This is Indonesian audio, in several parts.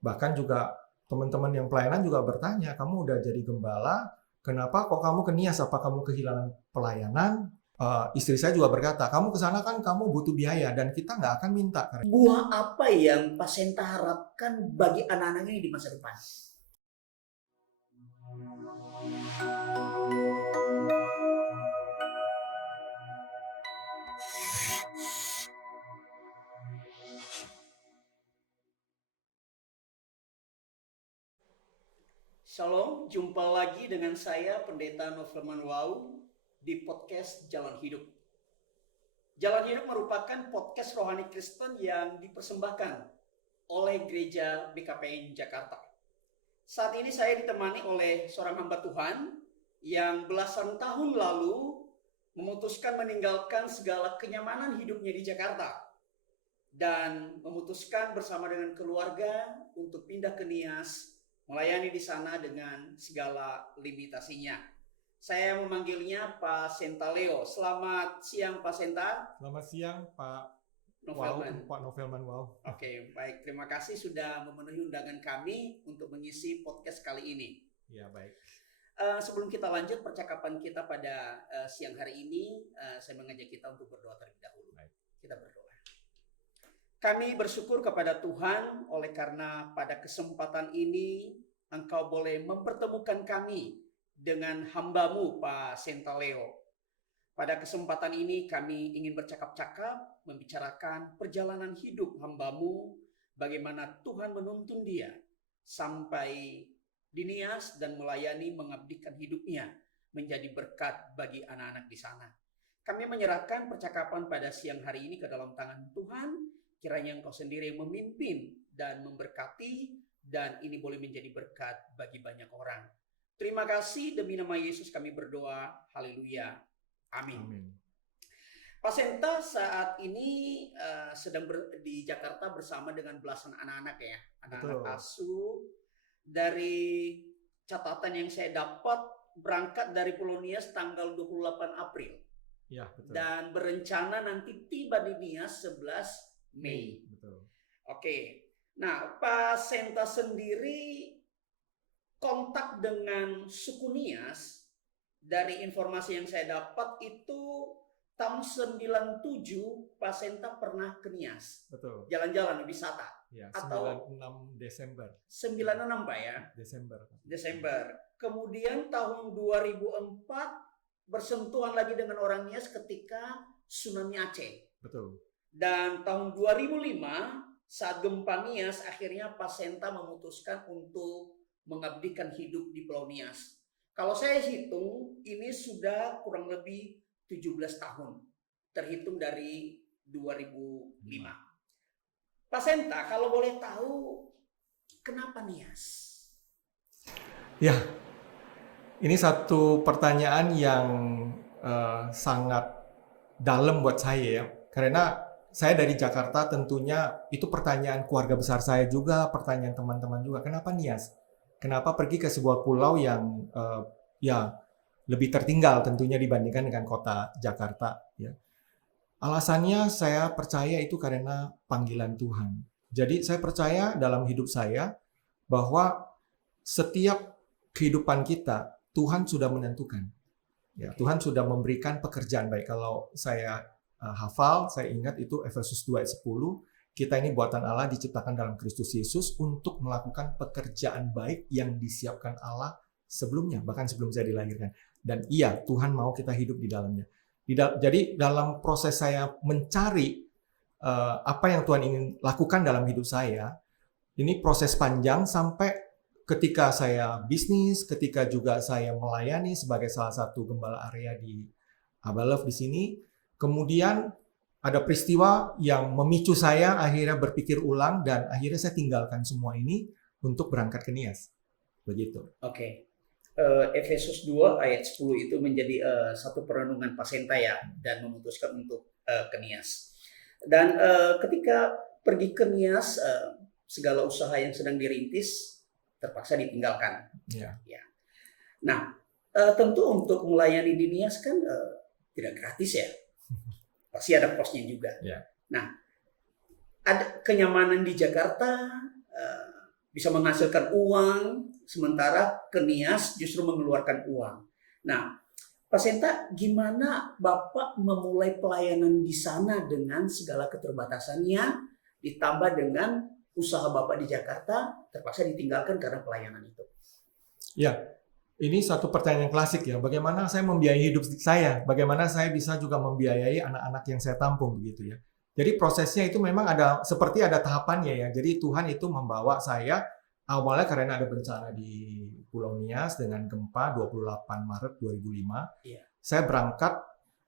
Bahkan juga teman-teman yang pelayanan juga bertanya, kamu udah jadi gembala, kenapa kok kamu ke Nias? Apa kamu kehilangan pelayanan? Istri saya juga berkata, kamu ke sana kan kamu butuh biaya dan kita nggak akan minta. Buah apa yang Pak Senta harapkan bagi anak-anak ini di masa depan? Shalom, jumpa lagi dengan saya Pendeta Novelman Wau di podcast Jalan Hidup. Jalan Hidup merupakan podcast rohani Kristen yang dipersembahkan oleh Gereja BKPN Jakarta. Saat ini saya ditemani oleh seorang hamba Tuhan yang belasan tahun lalu memutuskan meninggalkan segala kenyamanan hidupnya di Jakarta dan memutuskan bersama dengan keluarga untuk pindah ke Nias, melayani di sana dengan segala limitasinya. Saya memanggilnya Pak Senta Leo. Selamat siang Pak Senta. Selamat siang Pak Novelman. Pak Novelman Wow. Oke, baik. Terima kasih sudah memenuhi undangan kami untuk mengisi podcast kali ini. Ya, baik. Sebelum kita lanjut percakapan kita pada siang hari ini, saya mengajak kita untuk berdoa terlebih dahulu. Baik. Kita berdoa. Kami bersyukur kepada Tuhan oleh karena pada kesempatan ini Engkau boleh mempertemukan kami dengan hamba-Mu Pak Senta Leo. Pada kesempatan ini kami ingin bercakap-cakap, membicarakan perjalanan hidup hamba-Mu, bagaimana Tuhan menuntun dia sampai di Nias dan melayani mengabdikan hidupnya menjadi berkat bagi anak-anak di sana. Kami menyerahkan percakapan pada siang hari ini ke dalam tangan Tuhan, kiranya Engkau sendiri yang memimpin dan memberkati, dan ini boleh menjadi berkat bagi banyak orang. Terima kasih, demi nama Yesus kami berdoa, haleluya, amin. Amin. Pak Senta saat ini sedang di Jakarta bersama dengan belasan anak-anak ya, anak-anak asuh. Dari catatan yang saya dapat, berangkat dari Pulau Nias tanggal 28 April. Ya, betul. Dan berencana nanti tiba di Nias 11 Mei. Betul. Oke. Nah, Pak Senta sendiri kontak dengan suku Nias, dari informasi yang saya dapat itu tahun 97 Pak Senta pernah ke Nias. Betul. Jalan-jalan wisata. Ya, atau 96 Desember. 96 Pak ya? Desember. Kemudian tahun 2004 bersentuhan lagi dengan orang Nias ketika tsunami Aceh. Betul. Dan tahun 2005 saat gempa Nias, akhirnya Pak Senta memutuskan untuk mengabdikan hidup di Pulau Nias. Kalau saya hitung, ini sudah kurang lebih 17 tahun, terhitung dari 2005. Pak Senta, kalau boleh tahu, kenapa Nias? Ya, ini satu pertanyaan yang sangat dalam buat saya ya. Karena saya dari Jakarta, tentunya itu pertanyaan keluarga besar saya juga, pertanyaan teman-teman juga. Kenapa Nias? Kenapa pergi ke sebuah pulau yang ya lebih tertinggal tentunya dibandingkan dengan kota Jakarta? Ya. Alasannya saya percaya itu karena panggilan Tuhan. Jadi saya percaya dalam hidup saya bahwa setiap kehidupan kita Tuhan sudah menentukan. Ya, Tuhan sudah memberikan pekerjaan baik. Kalau saya hafal, saya ingat itu Efesus 2 ayat 10, kita ini buatan Allah diciptakan dalam Kristus Yesus untuk melakukan pekerjaan baik yang disiapkan Allah sebelumnya, bahkan sebelum saya dilahirkan. Dan iya, Tuhan mau kita hidup di dalamnya. Jadi dalam proses saya mencari apa yang Tuhan ingin lakukan dalam hidup saya, ini proses panjang sampai ketika saya bisnis, ketika juga saya melayani sebagai salah satu gembala area di Abalove di sini, kemudian ada peristiwa yang memicu saya akhirnya berpikir ulang dan akhirnya saya tinggalkan semua ini untuk berangkat ke Nias. Begitu. Oke. Efesus 2 ayat 10 itu menjadi satu perenungan Pak Senta ya, dan memutuskan untuk ke Nias. Dan ketika pergi ke Nias, segala usaha yang sedang dirintis terpaksa ditinggalkan. Ya. Nah, tentu untuk melayani di Nias kan tidak gratis ya. Pasti ada kosnya juga. Ya. Nah, ada kenyamanan di Jakarta bisa menghasilkan uang, sementara ke Nias justru mengeluarkan uang. Nah, Pak Senta, gimana Bapak memulai pelayanan di sana dengan segala keterbatasannya, ditambah dengan usaha Bapak di Jakarta terpaksa ditinggalkan karena pelayanan itu? Ya, ini satu pertanyaan yang klasik ya. Bagaimana saya membiayai hidup saya? Bagaimana saya bisa juga membiayai anak-anak yang saya tampung begitu ya. Jadi prosesnya itu memang seperti ada tahapannya ya. Jadi Tuhan itu membawa saya awalnya karena ada bencana di Pulau Nias dengan gempa 28 Maret 2005. Iya. Saya berangkat,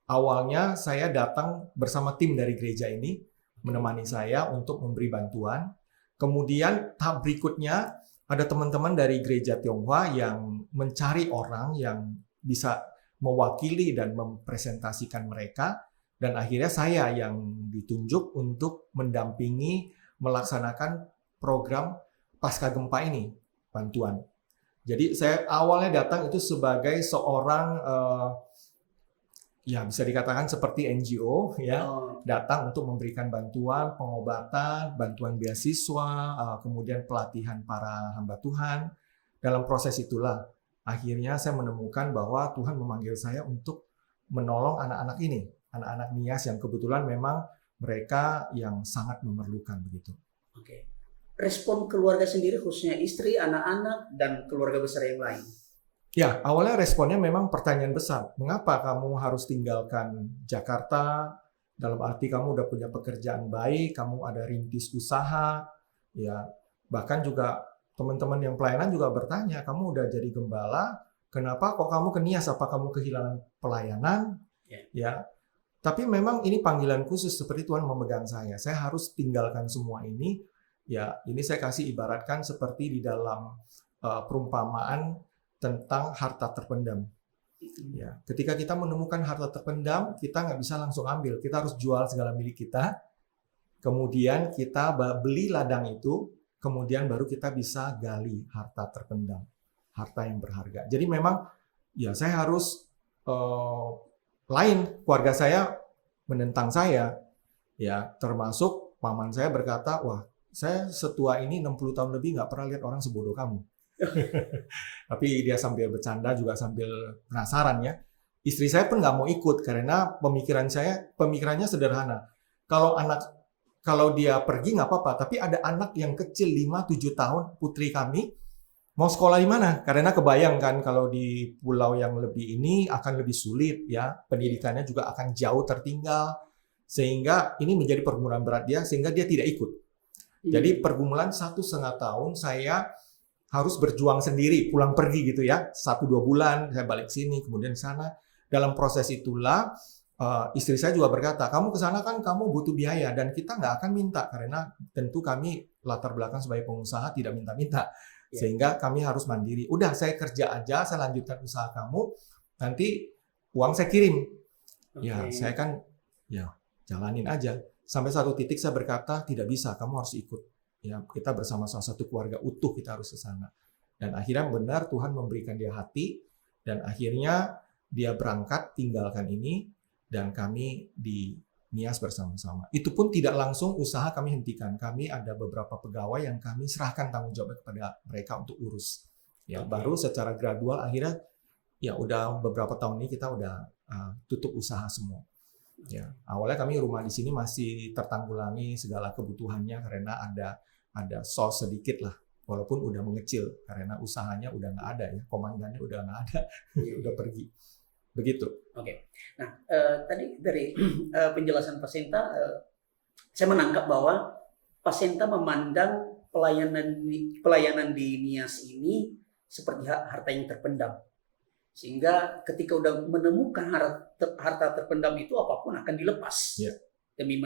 awalnya saya datang bersama tim dari gereja ini menemani saya untuk memberi bantuan. Kemudian tahap berikutnya ada teman-teman dari gereja Tionghoa yang mencari orang yang bisa mewakili dan mempresentasikan mereka, dan akhirnya saya yang ditunjuk untuk mendampingi melaksanakan program pasca gempa ini, bantuan. Jadi saya awalnya datang itu sebagai seorang ya bisa dikatakan seperti NGO ya, datang untuk memberikan bantuan pengobatan, bantuan beasiswa, kemudian pelatihan para hamba Tuhan. Dalam proses itulah akhirnya saya menemukan bahwa Tuhan memanggil saya untuk menolong anak-anak ini, anak-anak Nias yang kebetulan memang mereka yang sangat memerlukan begitu. Oke. Respon keluarga sendiri, khususnya istri, anak-anak, dan keluarga besar yang lain? Ya, awalnya responnya memang pertanyaan besar. Mengapa kamu harus tinggalkan Jakarta? Dalam arti kamu udah punya pekerjaan baik, kamu ada rintis usaha, ya. Bahkan juga teman-teman yang pelayanan juga bertanya, kamu udah jadi gembala, kenapa kok kamu ke Nias? Apa kamu kehilangan pelayanan? Ya. Tapi memang ini panggilan khusus seperti Tuhan memegang saya. Saya harus tinggalkan semua ini. Ya, ini saya kasih ibaratkan seperti di dalam perumpamaan tentang harta terpendam. Ya, ketika kita menemukan harta terpendam, kita nggak bisa langsung ambil. Kita harus jual segala milik kita. Kemudian kita beli ladang itu, kemudian baru kita bisa gali harta terpendam, harta yang berharga. Jadi memang, ya saya harus lain. Keluarga saya menentang saya, ya termasuk paman saya berkata, wah saya setua ini 60 tahun lebih nggak pernah lihat orang sebodoh kamu. Tapi dia sambil bercanda juga sambil penasaran ya. Istri saya pun nggak mau ikut karena pemikirannya sederhana. Kalau dia pergi nggak apa-apa, tapi ada anak yang kecil 5-7 tahun, putri kami, mau sekolah di mana? Karena kebayang kan kalau di pulau yang lebih ini akan lebih sulit ya, pendidikannya juga akan jauh tertinggal, sehingga ini menjadi pergumulan berat dia, sehingga dia tidak ikut. Jadi pergumulan 1,5 tahun saya harus berjuang sendiri, pulang pergi gitu ya, 1-2 bulan saya balik sini, kemudian sana. Dalam proses itulah istri saya juga berkata, kamu ke sana kan kamu butuh biaya dan kita nggak akan minta karena tentu kami latar belakang sebagai pengusaha tidak minta-minta, sehingga kami harus mandiri. Udah saya kerja aja, saya lanjutkan usaha kamu, nanti uang saya kirim. Ya saya kan ya jalanin aja. Sampai satu titik saya berkata tidak bisa, kamu harus ikut. Ya, kita bersama salah satu keluarga utuh kita harus ke sana. Dan akhirnya benar Tuhan memberikan dia hati dan akhirnya dia berangkat tinggalkan ini dan kami di Nias bersama-sama. Itu pun tidak langsung usaha kami hentikan. Kami ada beberapa pegawai yang kami serahkan tanggung jawab kepada mereka untuk urus. Ya, baru secara gradual akhirnya ya udah beberapa tahun ini kita udah tutup usaha semua. Ya, awalnya kami rumah di sini masih tertanggulangi segala kebutuhannya karena ada sos sedikit lah, walaupun udah mengecil karena usahanya udah nggak ada ya, komandannya udah nggak ada, udah pergi, begitu. Oke. Nah, tadi dari penjelasan Pak Senta, saya menangkap bahwa Pak Senta memandang pelayanan di Nias ini seperti harta yang terpendam, sehingga ketika udah menemukan harta terpendam itu apapun akan dilepas demi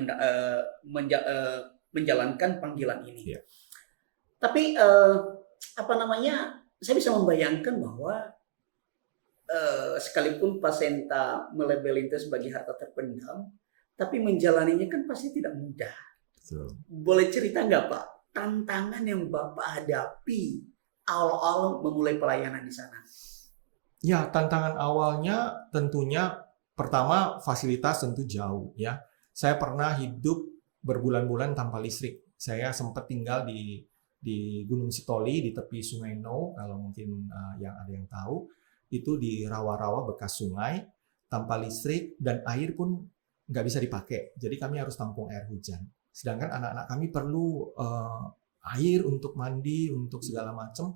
menjalankan panggilan ini. Tapi saya bisa membayangkan bahwa sekalipun Pak Senta melabel itu sebagai harta terpendam, tapi menjalaninya kan pasti tidak mudah. Boleh cerita nggak Pak, tantangan yang Bapak hadapi awal-awal memulai pelayanan di sana? Ya, tantangan awalnya tentunya pertama fasilitas tentu jauh ya. Saya pernah hidup berbulan-bulan tanpa listrik. Saya sempat tinggal di di Gunung Sitoli di tepi Sungai No, kalau mungkin yang ada yang tahu, itu di rawa-rawa bekas sungai, tanpa listrik dan air pun nggak bisa dipakai. Jadi kami harus tampung air hujan. Sedangkan anak-anak kami perlu air untuk mandi, untuk segala macam.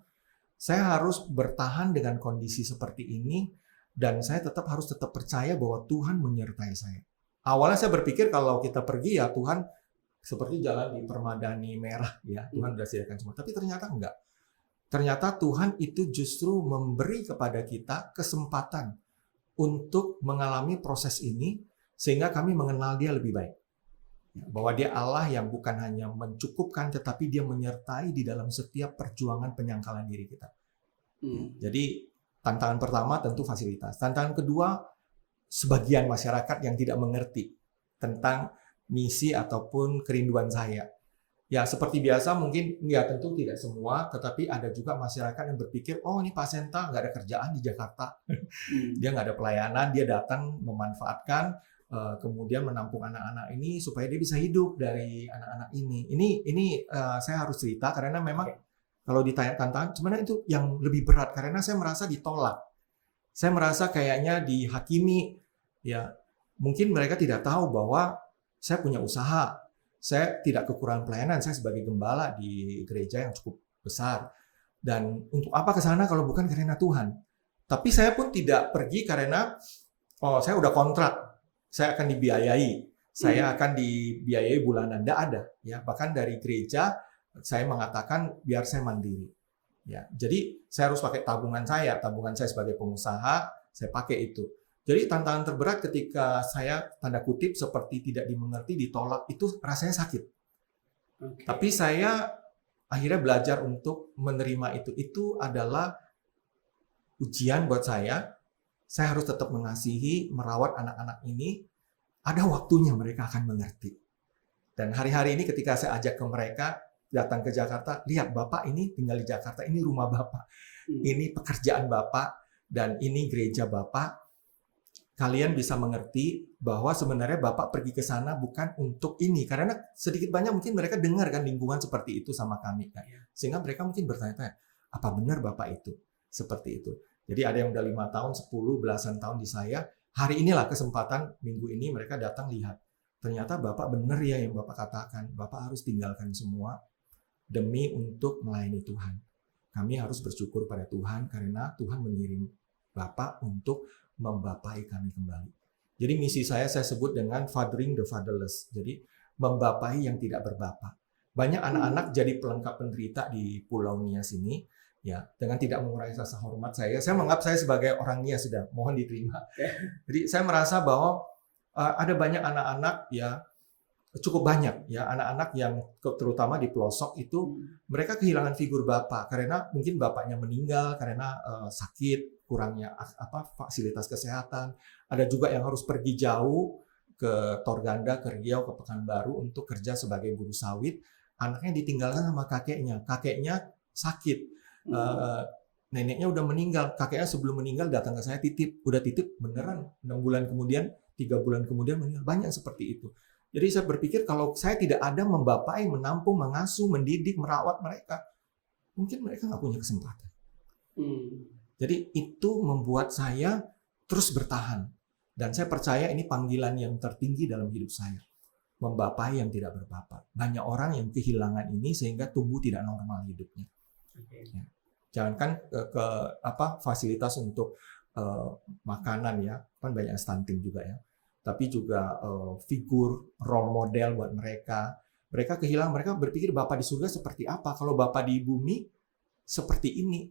Saya harus bertahan dengan kondisi seperti ini dan saya harus tetap percaya bahwa Tuhan menyertai saya. Awalnya saya berpikir kalau kita pergi ya Tuhan seperti jalan di permadani merah ya, Tuhan sudah sediakan semua. Tapi ternyata enggak. Ternyata Tuhan itu justru memberi kepada kita kesempatan untuk mengalami proses ini sehingga kami mengenal Dia lebih baik. Bahwa Dia Allah yang bukan hanya mencukupkan tetapi Dia menyertai di dalam setiap perjuangan penyangkalan diri kita. Jadi tantangan pertama tentu fasilitas. Tantangan kedua, sebagian masyarakat yang tidak mengerti tentang misi ataupun kerinduan saya. Ya seperti biasa mungkin ya tentu tidak semua, tetapi ada juga masyarakat yang berpikir, oh ini Pak Senta nggak ada kerjaan di Jakarta, dia nggak ada pelayanan, dia datang memanfaatkan, kemudian menampung anak-anak ini supaya dia bisa hidup dari anak-anak ini. Ini saya harus cerita karena memang kalau ditanya tantangan, sebenarnya itu yang lebih berat karena saya merasa ditolak, saya merasa kayaknya dihakimi, ya mungkin mereka tidak tahu bahwa saya punya usaha. Saya tidak kekurangan pelayanan, saya sebagai gembala di gereja yang cukup besar. Dan untuk apa ke sana kalau bukan karena Tuhan? Tapi saya pun tidak pergi karena saya udah kontrak, saya akan dibiayai, saya akan dibiayai bulanan. Tidak ada, ya. Bahkan dari gereja saya mengatakan biar saya mandiri. Ya, jadi saya harus pakai tabungan saya sebagai pengusaha, saya pakai itu. Jadi tantangan terberat ketika saya tanda kutip seperti tidak dimengerti, ditolak, itu rasanya sakit. Tapi saya akhirnya belajar untuk menerima itu. Itu adalah ujian buat saya. Saya harus tetap mengasihi, merawat anak-anak ini. Ada waktunya mereka akan mengerti. Dan hari-hari ini ketika saya ajak ke mereka datang ke Jakarta, lihat Bapak ini tinggal di Jakarta, ini rumah Bapak, ini pekerjaan Bapak, dan ini gereja Bapak. Kalian bisa mengerti bahwa sebenarnya Bapak pergi ke sana bukan untuk ini. Karena sedikit banyak mungkin mereka dengar kan lingkungan seperti itu sama kami. Kan? Sehingga mereka mungkin bertanya-tanya, apa benar Bapak itu? Seperti itu. Jadi ada yang udah 5 tahun, 10, belasan tahun di saya. Hari inilah kesempatan minggu ini mereka datang lihat. Ternyata Bapak benar ya yang Bapak katakan. Bapak harus tinggalkan semua demi untuk melayani Tuhan. Kami harus bersyukur pada Tuhan karena Tuhan mengirim Bapak untuk membapai kami kembali. Jadi misi saya sebut dengan fathering the fatherless. Jadi membapai yang tidak berbapa. Banyak anak-anak jadi pelengkap penderita di Pulau Nias ini, ya dengan tidak mengurangi rasa hormat saya. Saya menganggap saya sebagai orang Nias sudah, mohon diterima. Jadi saya merasa bahwa ada banyak anak-anak ya cukup banyak ya anak-anak yang terutama di pelosok itu mereka kehilangan figur bapak karena mungkin bapaknya meninggal karena sakit, kurangnya fasilitas kesehatan. Ada juga yang harus pergi jauh ke Torganda, ke Riau, ke Pekanbaru untuk kerja sebagai buruh sawit. Anaknya ditinggalkan sama kakeknya. Kakeknya sakit, neneknya udah meninggal. Kakeknya sebelum meninggal datang ke saya titip, udah titip beneran 6 bulan kemudian, 3 bulan kemudian meninggal. Banyak seperti itu. Jadi saya berpikir kalau saya tidak ada membapai, menampung, mengasuh, mendidik, merawat mereka, mungkin mereka nggak punya kesempatan. Jadi itu membuat saya terus bertahan. Dan saya percaya ini panggilan yang tertinggi dalam hidup saya. Membapai yang tidak berbapa. Banyak orang yang kehilangan ini sehingga tumbuh tidak normal hidupnya. Ya. Jangankan ke fasilitas untuk makanan ya, kan banyak stunting juga ya. Tapi juga figur, role model buat mereka. Mereka kehilangan, mereka berpikir Bapa di surga seperti apa. Kalau Bapa di bumi seperti ini.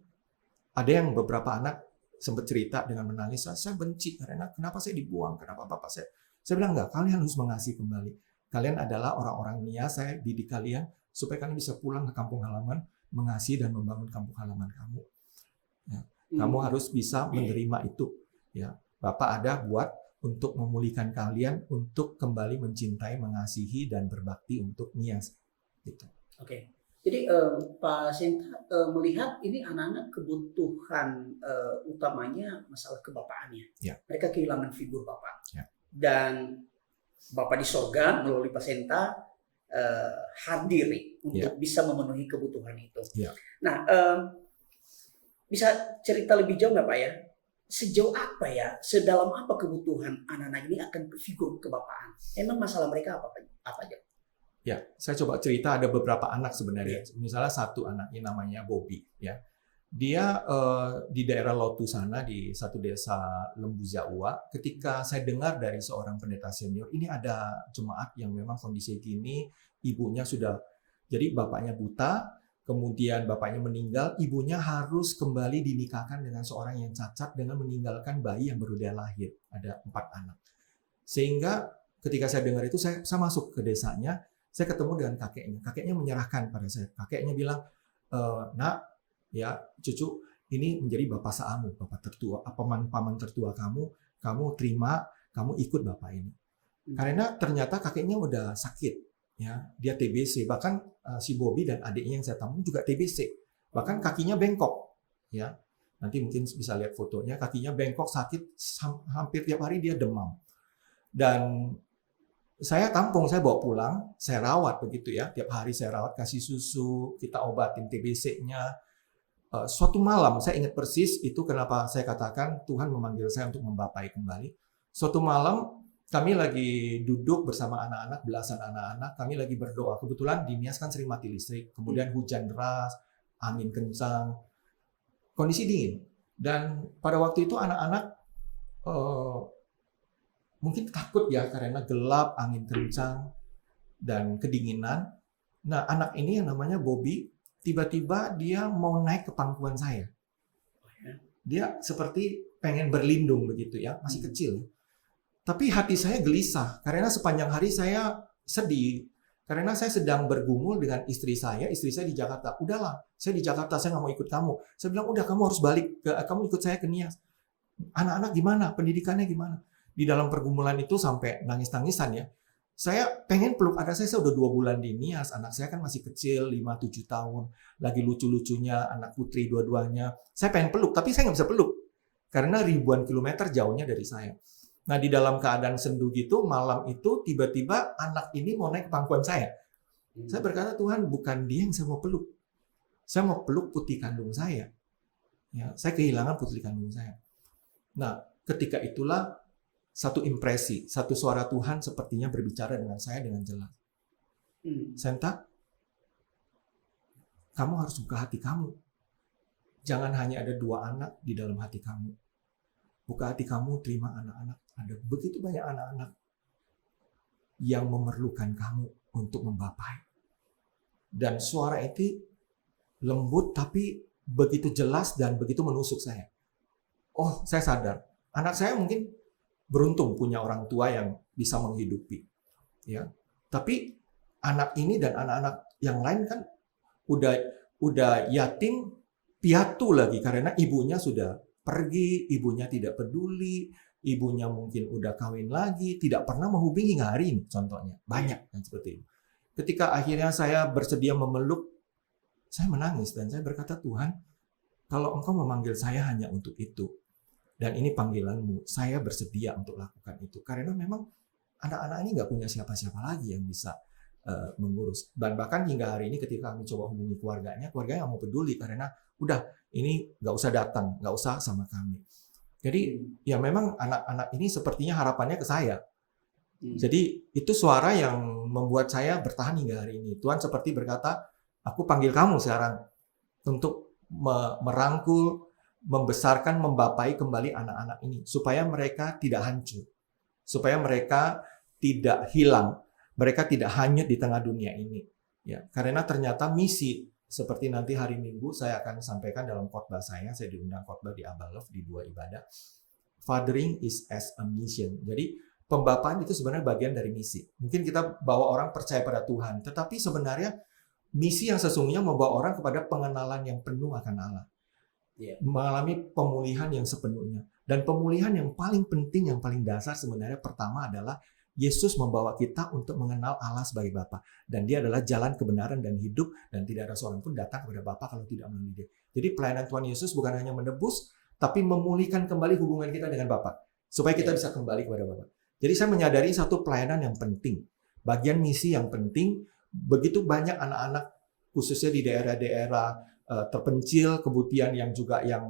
Ada yang beberapa anak sempat cerita dengan menangis, saya benci karena kenapa saya dibuang, kenapa Bapak saya. Saya bilang enggak, kalian harus mengasihi kembali. Kalian adalah orang-orang Nias, saya didik kalian supaya kalian bisa pulang ke kampung halaman, mengasihi dan membangun kampung halaman kamu. Ya. Kamu harus bisa menerima itu. Ya. Bapak ada buat untuk memulihkan kalian, untuk kembali mencintai, mengasihi, dan berbakti untuk Nias. Gitu. Oke. Jadi Pak Senta melihat ini anak-anak kebutuhan utamanya masalah kebapaannya. Ya. Mereka kehilangan figur bapak. Ya. Dan Bapak di sorga melalui Pak Senta hadir Ya, untuk bisa memenuhi kebutuhan itu. ya. Nah, bisa cerita lebih jauh nggak Pak ya? Sejauh apa ya, sedalam apa kebutuhan anak-anak ini akan figur kebapaan? Emang masalah mereka apa aja? Ya, saya coba cerita ada beberapa anak sebenarnya. Iya. Misalnya satu anaknya namanya Bobby, ya. Dia di daerah Lotu sana di satu desa Lembu Jawa. Ketika saya dengar dari seorang pendeta senior, ini ada jemaat yang memang kondisi gini, ibunya sudah, jadi bapaknya buta, kemudian bapaknya meninggal, ibunya harus kembali dinikahkan dengan seorang yang cacat dengan meninggalkan bayi yang baru dia lahir. Ada 4 anak. Sehingga ketika saya dengar itu, saya masuk ke desanya, saya ketemu dengan kakeknya. Kakeknya menyerahkan pada saya. Kakeknya bilang, nak, ya cucu, ini menjadi bapak saamu, bapak tertua, paman tertua kamu, kamu terima, kamu ikut bapak ini. Karena ternyata kakeknya udah sakit, ya, dia TBC. Bahkan si Bobby dan adiknya yang saya tamu juga TBC. Bahkan kakinya bengkok, ya. Nanti mungkin bisa lihat fotonya, kakinya bengkok, sakit, hampir tiap hari dia demam. Dan saya tampung, saya bawa pulang, saya rawat begitu ya. Tiap hari saya rawat, kasih susu, kita obatin TBC-nya. Suatu malam, saya ingat persis itu kenapa saya katakan Tuhan memanggil saya untuk membapai kembali. Suatu malam, kami lagi duduk bersama anak-anak, belasan anak-anak, kami lagi berdoa. Kebetulan di Nias kan sering mati listrik, kemudian hujan deras, angin kencang, kondisi dingin. Dan pada waktu itu anak-anak mungkin takut ya karena gelap, angin kencang, dan kedinginan. Nah, anak ini yang namanya Bobby, tiba-tiba dia mau naik ke pangkuan saya. Dia seperti pengen berlindung begitu ya, masih kecil. Tapi hati saya gelisah, karena sepanjang hari saya sedih. Karena saya sedang bergumul dengan istri saya di Jakarta. Udahlah, saya di Jakarta, saya nggak mau ikut kamu. Saya bilang, udah kamu harus balik, kamu ikut saya ke Nias. Anak-anak gimana, pendidikannya gimana? Di dalam pergumulan itu sampai nangis-nangisan ya. Saya pengen peluk anak saya udah 2 bulan di Nias. Anak saya kan masih kecil, 5-7 tahun. Lagi lucu-lucunya, anak putri dua-duanya. Saya pengen peluk, tapi saya nggak bisa peluk. Karena ribuan kilometer jauhnya dari saya. Nah, di dalam keadaan sendu gitu, malam itu tiba-tiba anak ini mau naik ke pangkuan saya. Saya berkata, Tuhan, bukan dia yang saya mau peluk. Saya mau peluk putri kandung saya. Ya, saya kehilangan putri kandung saya. Nah, ketika itulah satu impresi, satu suara Tuhan sepertinya berbicara dengan saya dengan jelas. Senta, kamu harus buka hati kamu. Jangan hanya ada 2 anak di dalam hati kamu. Buka hati kamu, terima anak-anak. Ada begitu banyak anak-anak yang memerlukan kamu untuk membapai. Dan suara itu lembut tapi begitu jelas dan begitu menusuk saya. Oh, saya sadar. Anak saya mungkin beruntung punya orang tua yang bisa menghidupi, ya. Tapi anak ini dan anak-anak yang lain kan udah yatim piatu lagi karena ibunya sudah pergi, ibunya tidak peduli, ibunya mungkin udah kawin lagi, tidak pernah menghubungi hingga hari ini contohnya. Banyak yang seperti itu. Ketika akhirnya saya bersedia memeluk, saya menangis dan saya berkata, Tuhan, kalau Engkau memanggil saya hanya untuk itu, dan ini panggilanmu, saya bersedia untuk lakukan itu. Karena memang anak-anak ini nggak punya siapa-siapa lagi yang bisa mengurus. Dan bahkan hingga hari ini ketika kami coba hubungi keluarganya nggak mau peduli karena udah ini nggak usah datang, nggak usah sama kami. Jadi ya memang anak-anak ini sepertinya harapannya ke saya. Jadi itu suara yang membuat saya bertahan hingga hari ini. Tuhan seperti berkata, aku panggil kamu sekarang untuk merangkul, membesarkan, membapai kembali anak-anak ini supaya mereka tidak hancur, supaya mereka tidak hilang, mereka tidak hanyut di tengah dunia ini. Ya, karena ternyata misi seperti nanti hari Minggu saya akan sampaikan dalam khotbah saya diundang khotbah di Abalov di 2 ibadah. Fathering is as a mission. Jadi pembapaan itu sebenarnya bagian dari misi. Mungkin kita bawa orang percaya pada Tuhan, tetapi sebenarnya misi yang sesungguhnya membawa orang kepada pengenalan yang penuh akan Allah. Mengalami pemulihan yang sepenuhnya. Dan pemulihan yang paling penting, yang paling dasar sebenarnya pertama adalah Yesus membawa kita untuk mengenal Allah sebagai Bapa. Dan dia adalah jalan kebenaran dan hidup, dan tidak ada seorang pun datang kepada Bapa kalau tidak melalui dia. Jadi pelayanan Tuhan Yesus bukan hanya menebus, tapi memulihkan kembali hubungan kita dengan Bapa. Supaya kita bisa kembali kepada Bapa. Jadi saya menyadari satu pelayanan yang penting. Bagian misi yang penting begitu banyak anak-anak khususnya di daerah-daerah terpencil, kemudian yang juga yang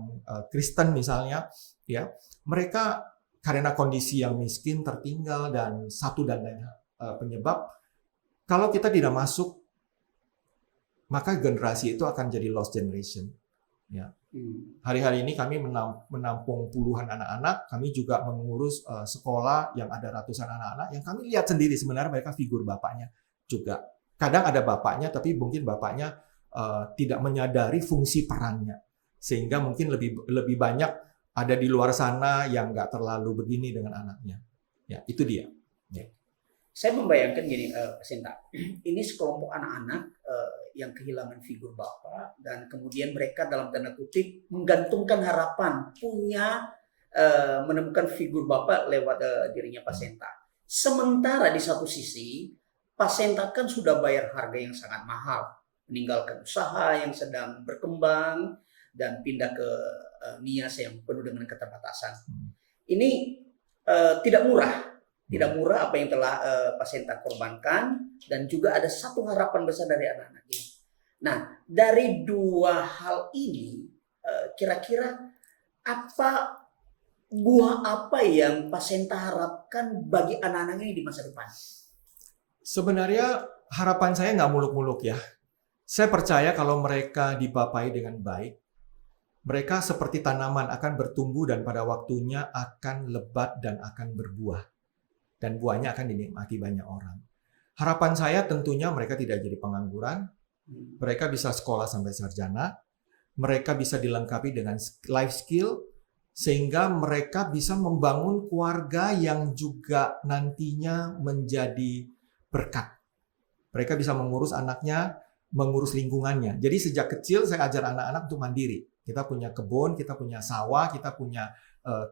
Kristen misalnya, ya mereka karena kondisi yang miskin, tertinggal dan satu dan lain penyebab, kalau kita tidak masuk, maka generasi itu akan jadi lost generation. Ya. Hari-hari ini kami menampung puluhan anak-anak, kami juga mengurus sekolah yang ada ratusan anak-anak, yang kami lihat sendiri sebenarnya mereka figur bapaknya juga. Kadang ada bapaknya, tapi mungkin bapaknya tidak menyadari fungsi perannya, sehingga mungkin lebih banyak ada di luar sana yang nggak terlalu begini dengan anaknya. Ya, itu dia. Ya. Saya membayangkan gini, Pak Senta, ini sekelompok anak-anak yang kehilangan figur bapak dan kemudian mereka dalam tanda kutip menggantungkan harapan punya menemukan figur bapak lewat dirinya Pak Senta. Sementara di satu sisi Pak Senta kan sudah bayar harga yang sangat mahal, meninggalkan usaha yang sedang berkembang dan pindah ke Nias yang penuh dengan keterbatasan. Ini tidak murah. Tidak murah apa yang telah Pak Senta korbankan, dan juga ada satu harapan besar dari anak-anak ini. Nah, dari dua hal ini, kira-kira buah apa yang Pak Senta harapkan bagi anak-anak ini di masa depan? Sebenarnya harapan saya nggak muluk-muluk ya. Saya percaya kalau mereka dibapai dengan baik, mereka seperti tanaman akan bertumbuh dan pada waktunya akan lebat dan akan berbuah. Dan buahnya akan dinikmati banyak orang. Harapan saya tentunya mereka tidak jadi pengangguran, mereka bisa sekolah sampai sarjana, mereka bisa dilengkapi dengan life skill, sehingga mereka bisa membangun keluarga yang juga nantinya menjadi berkat. Mereka bisa mengurus anaknya, mengurus lingkungannya. Jadi sejak kecil saya ajar anak-anak untuk mandiri. Kita punya kebun, kita punya sawah, kita punya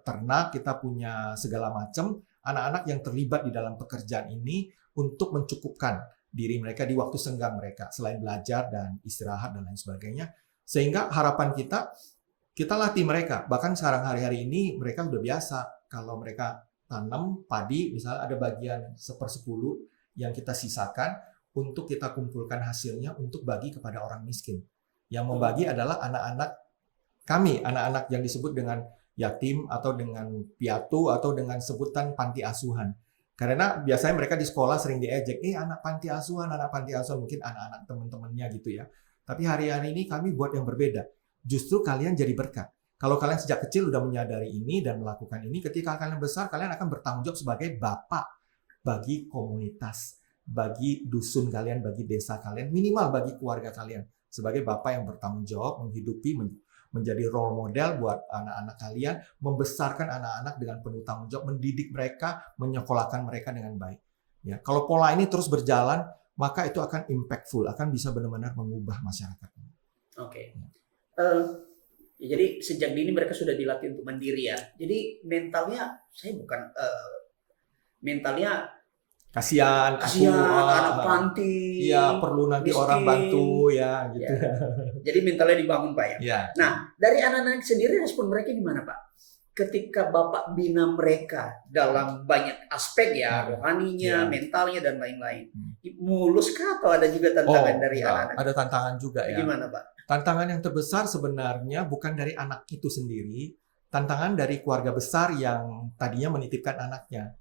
ternak, kita punya segala macam. Anak-anak yang terlibat di dalam pekerjaan ini untuk mencukupkan diri mereka di waktu senggang mereka, selain belajar dan istirahat dan lain sebagainya. Sehingga harapan kita latih mereka. Bahkan sekarang hari-hari ini mereka udah biasa. Kalau mereka tanam padi, misalnya ada bagian 1/10 yang kita sisakan untuk kita kumpulkan hasilnya untuk bagi kepada orang miskin. Yang membagi adalah anak-anak kami, anak-anak yang disebut dengan yatim atau dengan piatu atau dengan sebutan panti asuhan. Karena biasanya mereka di sekolah sering diejek, anak panti asuhan, mungkin anak-anak teman-temannya gitu ya. Tapi hari-hari ini kami buat yang berbeda. Justru kalian jadi berkat. Kalau kalian sejak kecil udah menyadari ini dan melakukan ini, ketika kalian besar, kalian akan bertanggung jawab sebagai bapak bagi komunitas, bagi dusun kalian, bagi desa kalian, minimal bagi keluarga kalian. Sebagai bapak yang bertanggung jawab, menghidupi, menjadi role model buat anak-anak kalian, membesarkan anak-anak dengan penuh tanggung jawab, mendidik mereka, menyekolahkan mereka dengan baik. Ya, kalau pola ini terus berjalan, maka itu akan impactful, akan bisa benar-benar mengubah masyarakat. Oke. Jadi sejak dini mereka sudah dilatih untuk mandiri ya. Jadi mentalnya mentalnya kasihan anak panti, ya perlu nanti miskin, orang bantu ya gitu. Ya. Jadi mentalnya dibangun Pak ya. Ya. Nah, dari anak-anak sendiri respon mereka gimana Pak? Ketika Bapak bina mereka dalam banyak aspek ya, rohaninya, mentalnya dan lain-lain. Mulus kah atau ada juga tantangan dari anak-anak? Ada tantangan juga ya. Gimana Pak? Tantangan yang terbesar sebenarnya bukan dari anak itu sendiri, tantangan dari keluarga besar yang tadinya menitipkan anaknya.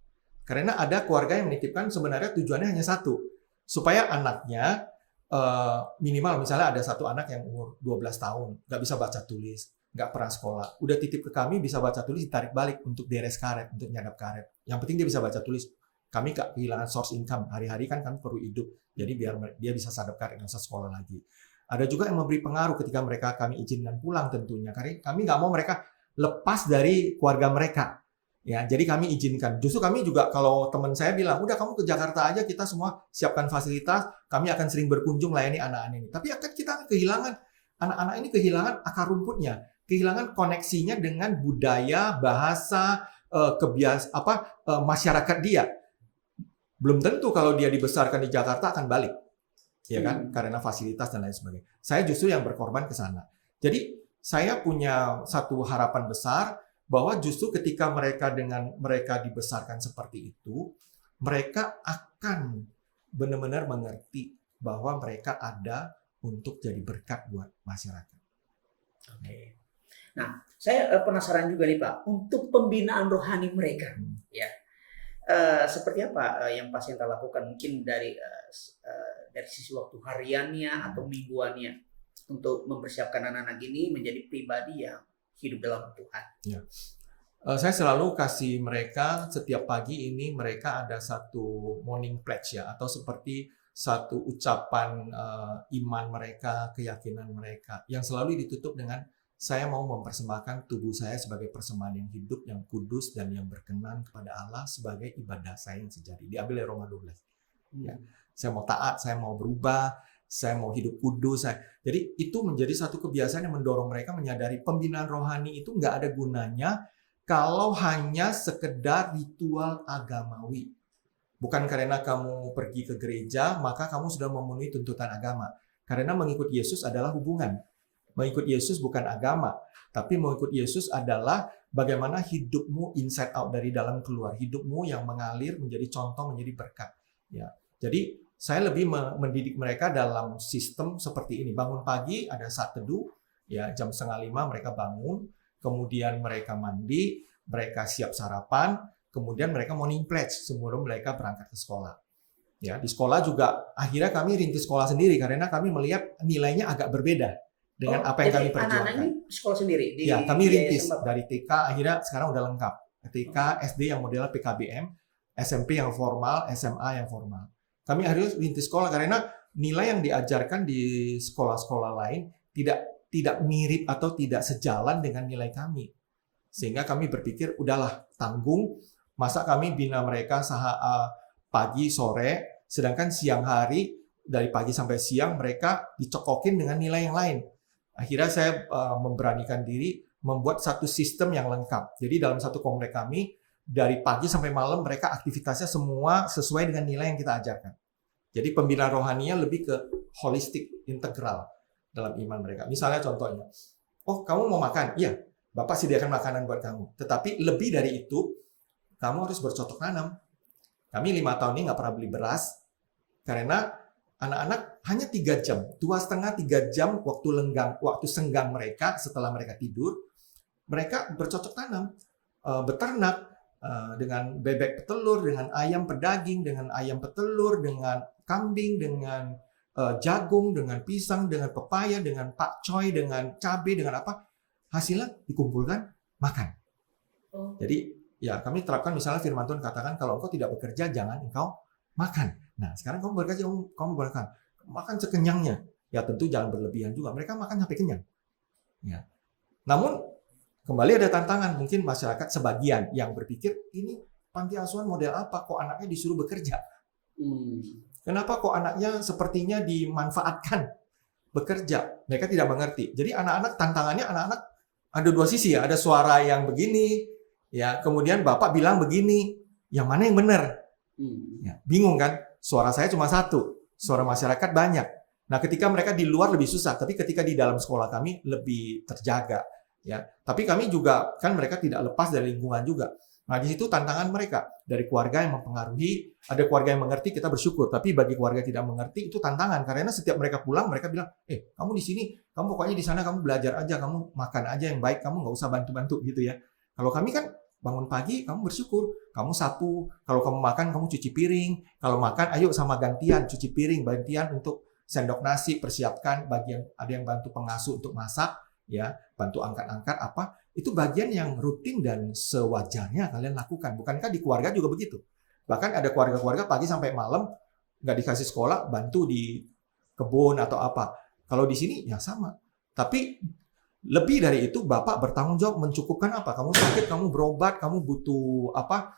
Karena ada keluarga yang menitipkan sebenarnya tujuannya hanya satu, supaya anaknya minimal misalnya ada satu anak yang umur 12 tahun, nggak bisa baca tulis, nggak pernah sekolah, udah titip ke kami bisa baca tulis, ditarik balik untuk deres karet, untuk nyadap karet. Yang penting dia bisa baca tulis. Kami nggak kehilangan source income, hari-hari kan kami perlu hidup, jadi biar dia bisa sadap karet, nggak usah sekolah lagi. Ada juga yang memberi pengaruh ketika mereka kami izinkan pulang tentunya, karena kami nggak mau mereka lepas dari keluarga mereka. Ya, jadi kami izinkan. Justru kami juga kalau teman saya bilang, udah kamu ke Jakarta aja, kita semua siapkan fasilitas, kami akan sering berkunjung layani anak-anak ini. Tapi akan kita kehilangan, anak-anak ini kehilangan akar rumputnya, kehilangan koneksinya dengan budaya, bahasa, masyarakat dia. Belum tentu kalau dia dibesarkan di Jakarta akan balik. Ya kan? Karena fasilitas dan lain sebagainya. Saya justru yang berkorban ke sana. Jadi saya punya satu harapan besar, bahwa justru ketika mereka dibesarkan seperti itu, mereka akan benar-benar mengerti bahwa mereka ada untuk jadi berkat buat masyarakat. Oke. Nah, saya penasaran juga nih Pak, untuk pembinaan rohani mereka, ya, seperti apa yang Pak Senta lakukan mungkin dari sisi waktu hariannya atau mingguannya untuk mempersiapkan anak-anak ini menjadi pribadi yang hidup dalam Tuhan. Ya. Saya selalu kasih mereka setiap pagi ini mereka ada satu morning pledge ya, atau seperti satu ucapan iman mereka, keyakinan mereka yang selalu ditutup dengan saya mau mempersembahkan tubuh saya sebagai persembahan yang hidup, yang kudus dan yang berkenan kepada Allah sebagai ibadah saya yang sejati. Diambil dari Roma 12. Ya. Saya mau taat, saya mau berubah, saya mau hidup kudus. Jadi itu menjadi satu kebiasaan yang mendorong mereka menyadari pembinaan rohani itu nggak ada gunanya kalau hanya sekedar ritual agamawi. Bukan karena kamu pergi ke gereja, maka kamu sudah memenuhi tuntutan agama. Karena mengikut Yesus adalah hubungan. Mengikut Yesus bukan agama. Tapi mengikut Yesus adalah bagaimana hidupmu inside out, dari dalam keluar. Hidupmu yang mengalir menjadi contoh, menjadi berkat. Ya. Jadi saya lebih mendidik mereka dalam sistem seperti ini. Bangun pagi, ada saat teduh. Ya, jam 4:30 mereka bangun. Kemudian mereka mandi, mereka siap sarapan, kemudian mereka morning pledge sebelum mereka berangkat ke sekolah. Ya, di sekolah juga akhirnya kami rintis sekolah sendiri karena kami melihat nilainya agak berbeda dengan apa yang kami perjuangkan. Anak-anak ini sekolah sendiri? Ya, kami rintis dari TK, akhirnya sekarang udah lengkap. TK, SD yang modelnya PKBM, SMP yang formal, SMA yang formal. Kami harus rintis sekolah karena nilai yang diajarkan di sekolah-sekolah lain tidak mirip atau tidak sejalan dengan nilai kami. Sehingga kami berpikir, udahlah, tanggung, masa kami bina mereka pagi, sore, sedangkan siang hari, dari pagi sampai siang, mereka dicokokin dengan nilai yang lain. Akhirnya saya memberanikan diri, membuat satu sistem yang lengkap. Jadi dalam satu komplek kami, dari pagi sampai malam, mereka aktivitasnya semua sesuai dengan nilai yang kita ajarkan. Jadi pembinaan rohaninya lebih ke holistik, integral dalam iman mereka. Misalnya contohnya, oh kamu mau makan? Iya, Bapak sediakan makanan buat kamu. Tetapi lebih dari itu, kamu harus bercocok tanam. Kami 5 tahun ini nggak pernah beli beras, karena anak-anak hanya 3 jam, 2,5-3 jam waktu senggang mereka setelah mereka tidur, mereka bercocok tanam, beternak, dengan bebek petelur, dengan ayam pedaging, dengan ayam petelur, dengan kambing, dengan jagung, dengan pisang, dengan pepaya, dengan pakcoy, dengan cabai, dengan apa, hasilnya dikumpulkan, makan. Jadi ya kami terapkan misalnya firman Tuhan katakan kalau engkau tidak bekerja jangan engkau makan. Nah sekarang kamu bekerja, kamu makan sekenyangnya. Ya tentu jangan berlebihan juga. Mereka makan sampai kenyang. Ya. Namun kembali ada tantangan, mungkin masyarakat sebagian yang berpikir ini panti asuhan model apa? Kok anaknya disuruh bekerja? Kenapa kok anaknya sepertinya dimanfaatkan bekerja? Mereka tidak mengerti. Jadi anak-anak tantangannya ada 2 sisi ya. Ada suara yang begini, ya. Kemudian bapak bilang begini, yang mana yang benar? Ya, bingung kan? Suara saya cuma satu, suara masyarakat banyak. Nah, ketika mereka di luar lebih susah, tapi ketika di dalam sekolah kami lebih terjaga. Ya, tapi kami juga kan mereka tidak lepas dari lingkungan juga. Nah, di situ tantangan mereka dari keluarga yang mempengaruhi. Ada keluarga yang mengerti, kita bersyukur. Tapi bagi keluarga yang tidak mengerti itu tantangan karena setiap mereka pulang mereka bilang, kamu di sini, kamu pokoknya di sana kamu belajar aja, kamu makan aja yang baik, kamu nggak usah bantu-bantu gitu ya. Kalau kami kan bangun pagi, kamu bersyukur, kamu sapu, kalau kamu makan kamu cuci piring, kalau makan ayo sama gantian cuci piring, gantian untuk sendok nasi, persiapkan, bagian ada yang bantu pengasuh untuk masak, ya, bantu angkat-angkat apa. Itu bagian yang rutin dan sewajarnya kalian lakukan. Bukankah di keluarga juga begitu? Bahkan ada keluarga-keluarga pagi sampai malam nggak dikasih sekolah, bantu di kebun atau apa. Kalau di sini ya sama. Tapi lebih dari itu, Bapak bertanggung jawab mencukupkan apa? Kamu sakit, kamu berobat, kamu butuh apa?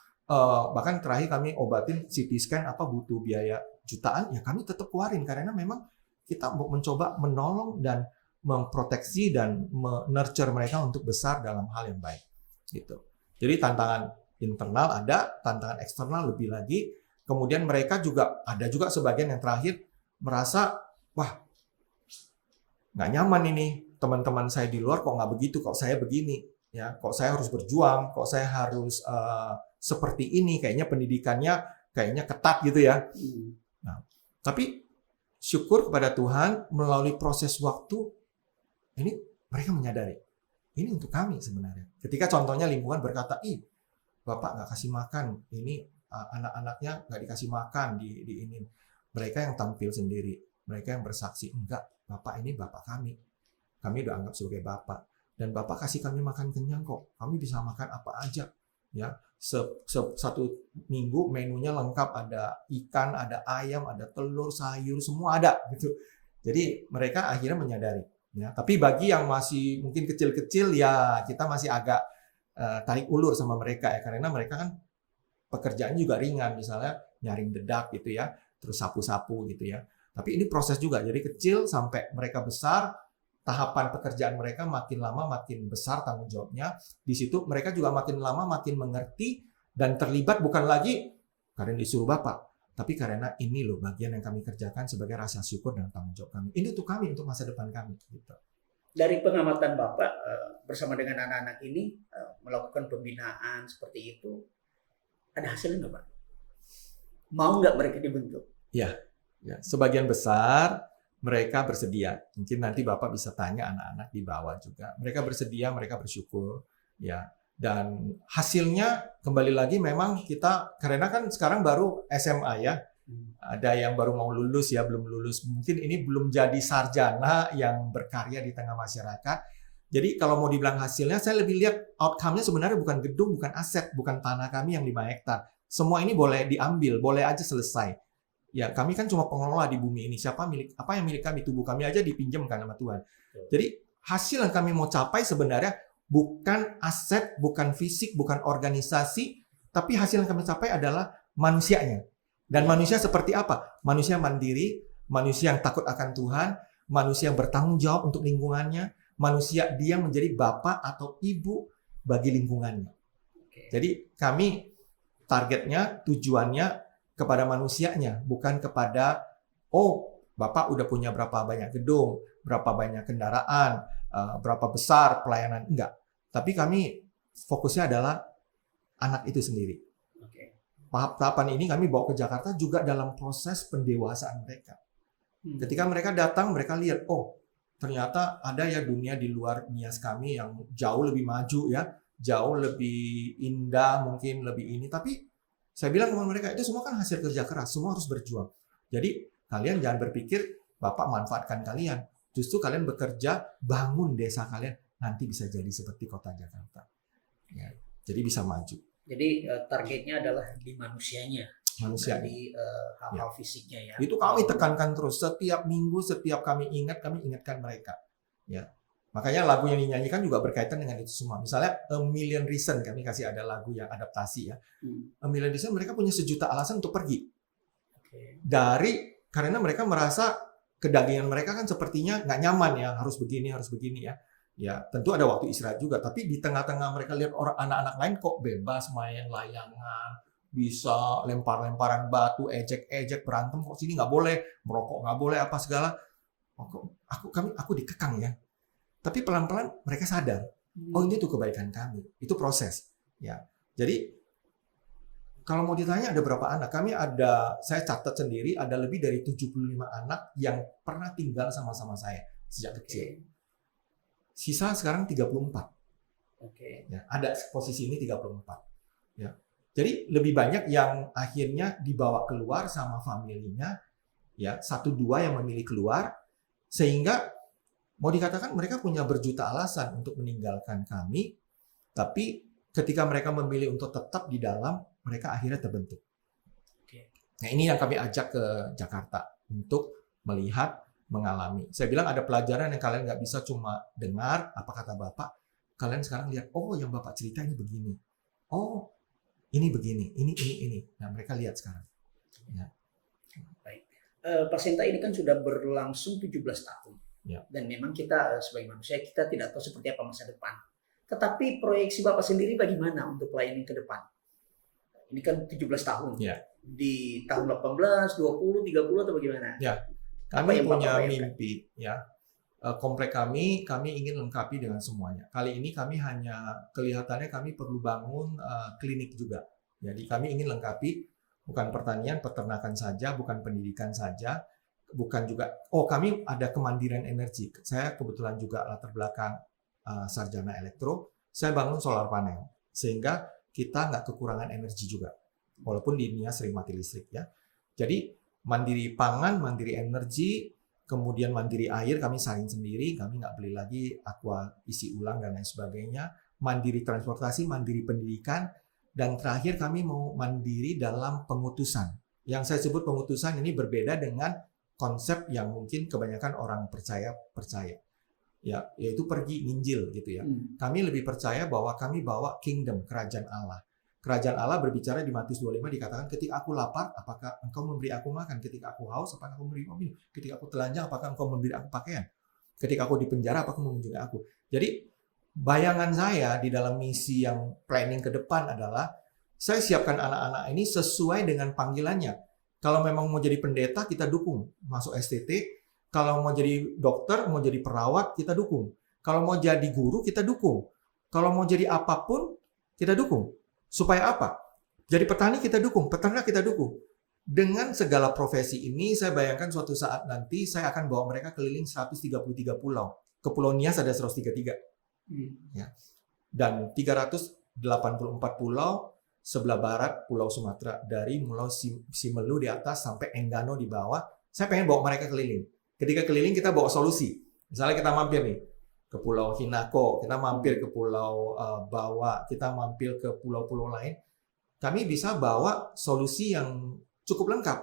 Bahkan terakhir kami obatin CT scan apa butuh biaya jutaan, ya kami tetap keluarin karena memang kita mencoba menolong dan memproteksi dan nurture mereka untuk besar dalam hal yang baik. Gitu. Jadi tantangan internal ada, tantangan eksternal lebih lagi. Kemudian mereka juga ada juga sebagian yang terakhir merasa, wah nggak nyaman ini, teman-teman saya di luar kok nggak begitu, kok saya begini, ya, kok saya harus berjuang, kok saya harus seperti ini, kayaknya pendidikannya kayaknya ketat gitu ya. Nah, tapi syukur kepada Tuhan melalui proses waktu ini mereka menyadari ini untuk kami sebenarnya. Ketika contohnya lingkungan berkata, ih Bapak nggak kasih makan, ini anak-anaknya nggak dikasih makan di ini. Mereka yang tampil sendiri, mereka yang bersaksi, enggak, Bapak ini Bapak kami. Kami udah anggap sebagai Bapak. Dan Bapak kasih kami makan kenyang kok. Kami bisa makan apa aja. Ya, satu minggu menunya lengkap, ada ikan, ada ayam, ada telur, sayur, semua ada gitu. Jadi mereka akhirnya menyadari. Ya, tapi bagi yang masih mungkin kecil-kecil ya kita masih agak tarik ulur sama mereka ya, karena mereka kan pekerjaan juga ringan, misalnya nyaring dedak gitu ya, terus sapu-sapu gitu ya. Tapi ini proses juga, jadi kecil sampai mereka besar, tahapan pekerjaan mereka makin lama makin besar tanggung jawabnya. Di situ mereka juga makin lama makin mengerti dan terlibat, bukan lagi karena disuruh Bapak, tapi karena ini loh bagian yang kami kerjakan sebagai rasa syukur dan tanggung jawab kami. Ini untuk kami, untuk masa depan kami. Gitu. Dari pengamatan Bapak bersama dengan anak-anak ini melakukan pembinaan seperti itu, ada hasilnya nggak Pak? Mau nggak mereka dibentuk? Ya, sebagian besar mereka bersedia. Mungkin nanti Bapak bisa tanya anak-anak di bawah juga. Mereka bersedia, mereka bersyukur. Ya. Dan hasilnya kembali lagi memang kita, karena kan sekarang baru SMA ya, ada yang baru mau lulus ya, belum lulus, mungkin ini belum jadi sarjana yang berkarya di tengah masyarakat. Jadi kalau mau dibilang hasilnya, saya lebih lihat outcome-nya sebenarnya bukan gedung, bukan aset, bukan tanah kami yang 5 hektar. Semua ini boleh diambil, boleh aja selesai. Ya kami kan cuma pengelola di bumi ini. Apa yang milik kami, tubuh kami aja dipinjamkan sama Tuhan. Jadi hasil yang kami mau capai sebenarnya bukan aset, bukan fisik, bukan organisasi, tapi hasil yang kami capai adalah manusianya. Dan manusia seperti apa? Manusia mandiri, manusia yang takut akan Tuhan, manusia yang bertanggung jawab untuk lingkungannya, manusia dia menjadi bapak atau ibu bagi lingkungannya. Jadi kami targetnya, tujuannya kepada manusianya, bukan kepada, oh Bapak udah punya berapa banyak gedung, berapa banyak kendaraan, berapa besar pelayanan, enggak. Tapi kami fokusnya adalah anak itu sendiri. Tahapan ini kami bawa ke Jakarta juga dalam proses pendewasaan mereka. Ketika mereka datang, mereka lihat, oh ternyata ada ya dunia di luar nias kami yang jauh lebih maju ya, jauh lebih indah, mungkin lebih ini. Tapi saya bilang sama mereka, itu semua kan hasil kerja keras, semua harus berjuang. Jadi kalian jangan berpikir Bapak manfaatkan kalian. Justru kalian bekerja, bangun desa kalian, nanti bisa jadi seperti kota Jakarta. Ya, jadi bisa maju. Jadi targetnya adalah di manusianya, di hal-hal fisiknya ya. Itu kami tekankan terus, setiap minggu, setiap kami ingatkan mereka. Ya. Makanya lagu yang dinyanyikan juga berkaitan dengan itu semua. Misalnya A Million Reasons, kami kasih ada lagu yang adaptasi ya. A Million Reasons, mereka punya sejuta alasan untuk pergi. Karena mereka merasa kedagingan mereka kan sepertinya nggak nyaman ya, harus begini ya. Ya, tentu ada waktu istirahat juga, tapi di tengah-tengah mereka lihat orang anak-anak lain kok bebas main layangan, bisa lempar-lemparan batu, ejek-ejek, berantem, kok sini nggak boleh, merokok nggak boleh, apa segala. Aku dikekang ya. Tapi pelan-pelan mereka sadar, oh ini tuh kebaikan kami, itu proses. Ya, jadi kalau mau ditanya ada berapa anak, saya catat sendiri ada lebih dari 75 anak yang pernah tinggal sama-sama saya sejak kecil. Sisa sekarang 34. Ya, ada posisi ini 34. Ya. Jadi lebih banyak yang akhirnya dibawa keluar sama familinya, ya 1-2 yang memilih keluar, sehingga mau dikatakan mereka punya berjuta alasan untuk meninggalkan kami, tapi ketika mereka memilih untuk tetap di dalam, mereka akhirnya terbentuk. Nah ini yang kami ajak ke Jakarta untuk melihat, mengalami. Saya bilang ada pelajaran yang kalian nggak bisa cuma dengar apa kata Bapak, kalian sekarang lihat, oh yang Bapak cerita ini begini, oh ini begini, ini. Nah mereka lihat sekarang. Ya. Baik, Pak Senta ini kan sudah berlangsung 17 tahun. Ya. Dan memang kita sebagai manusia kita tidak tahu seperti apa masa depan. Tetapi proyeksi Bapak sendiri bagaimana untuk pelayanan ke depan? Ini kan 17 tahun. Ya. Di tahun 18, 20, 30 atau bagaimana? Ya. Kami punya mimpi, ya. Komplek kami ingin lengkapi dengan semuanya. Kali ini kami kelihatannya kami perlu bangun klinik juga. Jadi kami ingin lengkapi bukan pertanian, peternakan saja, bukan pendidikan saja. bukan juga, kami ada kemandirian energi. Saya kebetulan juga latar belakang sarjana elektro, saya bangun solar panel sehingga kita nggak kekurangan energi juga, walaupun di dunia sering mati listrik ya. Jadi mandiri pangan, mandiri energi, kemudian mandiri air, kami saring sendiri, kami nggak beli lagi aqua isi ulang dan lain sebagainya. Mandiri transportasi, mandiri pendidikan, dan terakhir kami mau mandiri dalam pengutusan. Yang saya sebut pengutusan ini berbeda dengan konsep yang mungkin kebanyakan orang percaya. Ya, yaitu pergi nginjil gitu ya. Kami lebih percaya bahwa kami bawa kingdom, kerajaan Allah. Kerajaan Allah berbicara di Matius 25 dikatakan, ketika aku lapar, apakah engkau memberi aku makan? Ketika aku haus, apakah engkau memberi aku minum? Ketika aku telanjang, apakah engkau memberi aku pakaian? Ketika aku di penjara, apakah engkau mengunjungi aku? Jadi bayangan saya di dalam misi yang planning ke depan adalah saya siapkan anak-anak ini sesuai dengan panggilannya. Kalau memang mau jadi pendeta, kita dukung masuk STT. Kalau mau jadi dokter, mau jadi perawat, kita dukung. Kalau mau jadi guru, kita dukung. Kalau mau jadi apapun, kita dukung. Supaya apa? Jadi petani kita dukung, peternak kita dukung. Dengan segala profesi ini, saya bayangkan suatu saat nanti saya akan bawa mereka keliling 133 pulau. Ke Pulau Nias ada 133. Ya. Dan 384 pulau sebelah barat Pulau Sumatera. Dari mulai Simelu di atas sampai Enggano di bawah. Saya pengen bawa mereka keliling. Ketika keliling kita bawa solusi. Misalnya kita mampir nih ke Pulau Hinako, kita mampir ke Pulau Bawa, kita mampir ke pulau-pulau lain. Kami bisa bawa solusi yang cukup lengkap.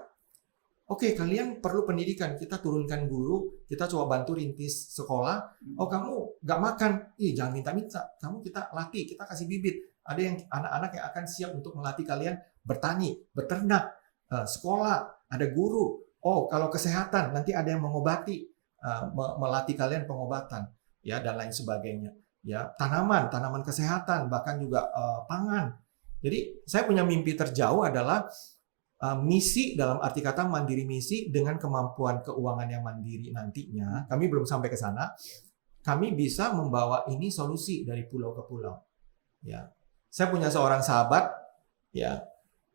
Oke, kalian perlu pendidikan. Kita turunkan guru, kita coba bantu rintis sekolah. Oh, kamu nggak makan? Jangan minta-minta. Kamu kita latih, kita kasih bibit. Ada yang anak-anak yang akan siap untuk melatih kalian bertani, beternak, sekolah, ada guru. Oh, kalau kesehatan nanti ada yang mengobati, melatih kalian pengobatan, ya, dan lain sebagainya. Ya, tanaman kesehatan, bahkan juga pangan. Jadi saya punya mimpi terjauh adalah misi dalam arti kata mandiri misi dengan kemampuan keuangan yang mandiri nantinya. Kami belum sampai ke sana. Kami bisa membawa ini solusi dari pulau ke pulau. Ya, saya punya seorang sahabat, ya,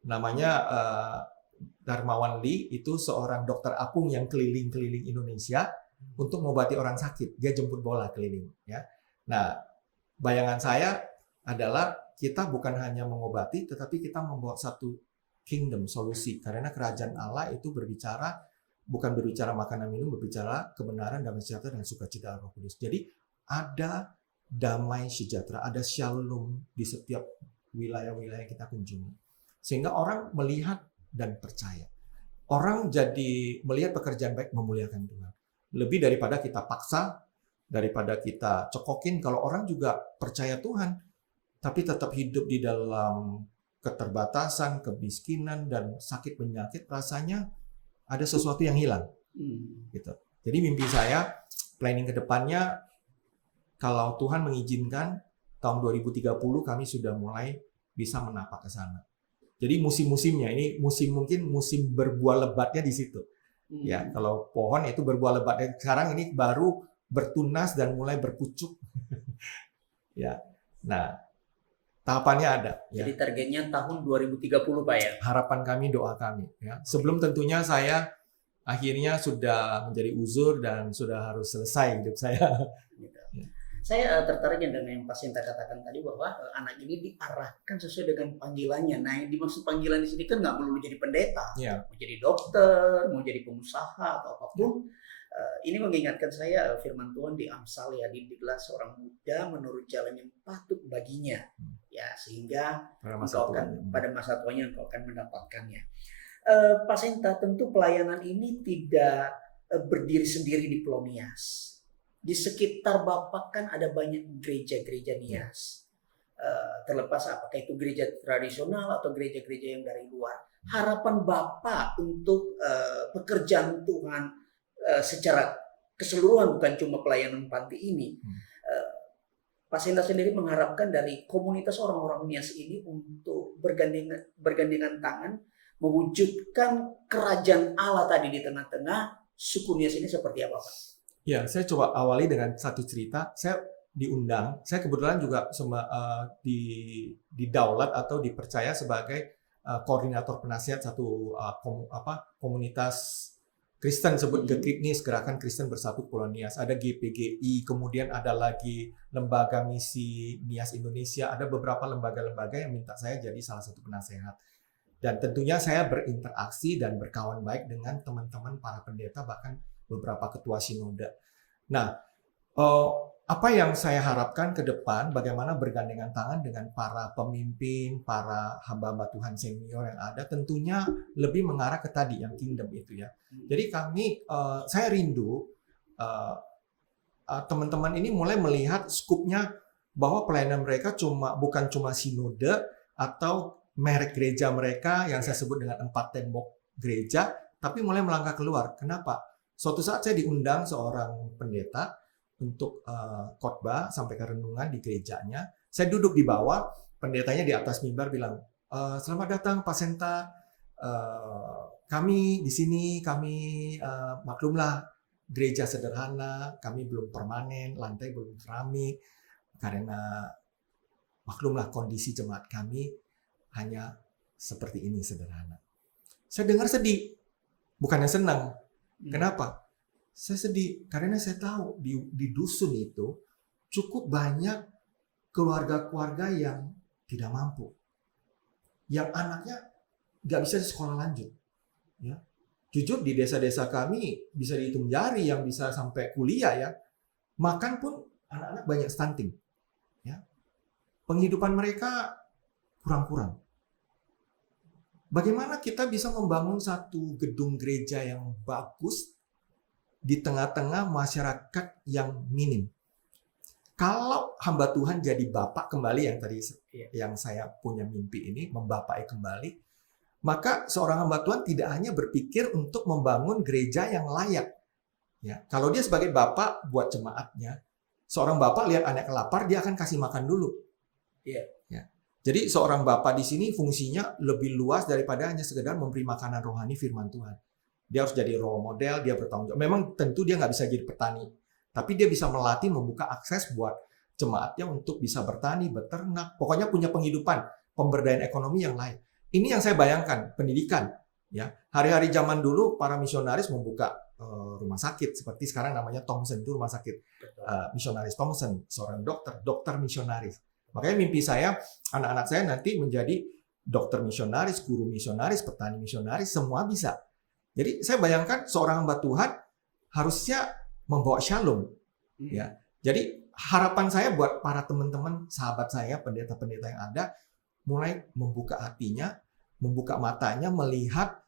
namanya Darmawan Lee, itu seorang dokter apung yang keliling-keliling Indonesia untuk mengobati orang sakit. Dia jemput bola keliling. Ya. Nah, bayangan saya adalah kita bukan hanya mengobati, tetapi kita membawa satu kingdom, solusi. Karena kerajaan Allah itu bukan berbicara makanan minum, berbicara kebenaran, damai sejahtera, dan sukacita Roh Kudus. Jadi ada damai sejahtera, ada shalom di setiap wilayah-wilayah yang kita kunjungi. Sehingga orang melihat dan percaya. Orang jadi melihat pekerjaan baik, memuliakan Tuhan. Lebih daripada kita paksa, daripada kita cokokin. Kalau orang juga percaya Tuhan, tapi tetap hidup di dalam keterbatasan, kemiskinan, dan sakit penyakit, rasanya ada sesuatu yang hilang. Gitu. Jadi mimpi saya, planning ke depannya, kalau Tuhan mengizinkan, tahun 2030 kami sudah mulai bisa menapak ke sana. Jadi musim-musimnya ini mungkin musim berbuah lebatnya di situ. Ya, kalau pohon itu berbuah lebat. Sekarang ini baru bertunas dan mulai berpucuk. Ya. Nah, tahapannya ada. Jadi targetnya tahun 2030, Pak ya. Harapan kami, doa kami. Ya. Sebelum tentunya saya akhirnya sudah menjadi uzur dan sudah harus selesai hidup saya. Saya tertarik dengan yang Pak Sinta katakan tadi bahwa anak ini diarahkan sesuai dengan panggilannya. Nah, yang dimaksud panggilan di sini kan nggak melulu jadi pendeta, mau jadi dokter, mau jadi pengusaha atau apapun. Ini mengingatkan saya firman Tuhan di Amsal ya, didiklah seorang muda menurut jalan yang patut baginya, ya, sehingga pada masa tuanya engkau akan mendapatkannya. Pak Sinta, tentu pelayanan ini tidak berdiri sendiri di Pulau Nias. Di sekitar Bapak kan ada banyak gereja-gereja Nias. Terlepas apakah itu gereja tradisional atau gereja-gereja yang dari luar. Harapan Bapak untuk pekerjaan Tuhan secara keseluruhan, bukan cuma pelayanan panti ini. Pak Senda sendiri mengharapkan dari komunitas orang-orang Nias ini untuk bergandengan tangan mewujudkan kerajaan Allah tadi di tengah-tengah suku Nias ini seperti apa, Pak? Ya, saya coba awali dengan satu cerita. Saya diundang. Saya kebetulan juga didaulat atau dipercaya sebagai koordinator penasihat satu komunitas Kristen sebut GKRISNIS, Gerakan Kristen Bersatu Kepulauan Nias. Ada GPGI, kemudian ada lagi Lembaga Misi Nias Indonesia. Ada beberapa lembaga-lembaga yang minta saya jadi salah satu penasehat. Dan tentunya saya berinteraksi dan berkawan baik dengan teman-teman para pendeta, bahkan beberapa ketua sinode. Nah, apa yang saya harapkan ke depan, bagaimana bergandengan tangan dengan para pemimpin, para hamba-hamba Tuhan senior yang ada, tentunya lebih mengarah ke tadi, yang kingdom itu ya. Jadi saya rindu teman-teman ini mulai melihat skupnya bahwa pelayanan mereka bukan cuma sinode atau merek gereja mereka yang saya sebut dengan 4 tembok gereja, tapi mulai melangkah keluar. Kenapa? Suatu saat saya diundang seorang pendeta untuk khotbah sampai ke renungan di gerejanya. Saya duduk di bawah, pendetanya di atas mimbar bilang, "Selamat datang Pak Senta, kami di sini, maklumlah gereja sederhana, kami belum permanen, lantai belum keramik, karena maklumlah kondisi jemaat kami hanya seperti ini, sederhana." Saya dengar sedih, bukannya senang. Kenapa? Saya sedih karena saya tahu di dusun itu cukup banyak keluarga-keluarga yang tidak mampu, yang anaknya nggak bisa sekolah lanjut. Ya. Jujur di desa-desa kami bisa dihitung jari yang bisa sampai kuliah ya. Makan pun anak-anak banyak stunting. Ya. Penghidupan mereka kurang-kurang. Bagaimana kita bisa membangun satu gedung gereja yang bagus di tengah-tengah masyarakat yang minim? Kalau hamba Tuhan jadi bapak kembali, yang tadi yang saya punya mimpi ini, membapai kembali, maka seorang hamba Tuhan tidak hanya berpikir untuk membangun gereja yang layak. Ya, kalau dia sebagai bapak buat jemaatnya, seorang bapak lihat anaknya lapar, dia akan kasih makan dulu. Iya. Ya. Jadi seorang bapak di sini fungsinya lebih luas daripada hanya sekedar memberi makanan rohani firman Tuhan. Dia harus jadi role model, dia bertanggung jawab. Memang tentu dia nggak bisa jadi petani, tapi dia bisa melatih, membuka akses buat jemaatnya untuk bisa bertani, beternak, pokoknya punya penghidupan, pemberdayaan ekonomi yang lain. Ini yang saya bayangkan, pendidikan. Ya, hari-hari zaman dulu para misionaris membuka rumah sakit, seperti sekarang namanya Thompson, itu rumah sakit misionaris Thompson, seorang dokter misionaris. Makanya mimpi saya, anak-anak saya nanti menjadi dokter misionaris, guru misionaris, petani misionaris, semua bisa. Jadi saya bayangkan seorang hamba Tuhan harusnya membawa shalom. Ya. Jadi harapan saya buat para teman-teman, sahabat saya, pendeta-pendeta yang ada, mulai membuka hatinya, membuka matanya, melihat,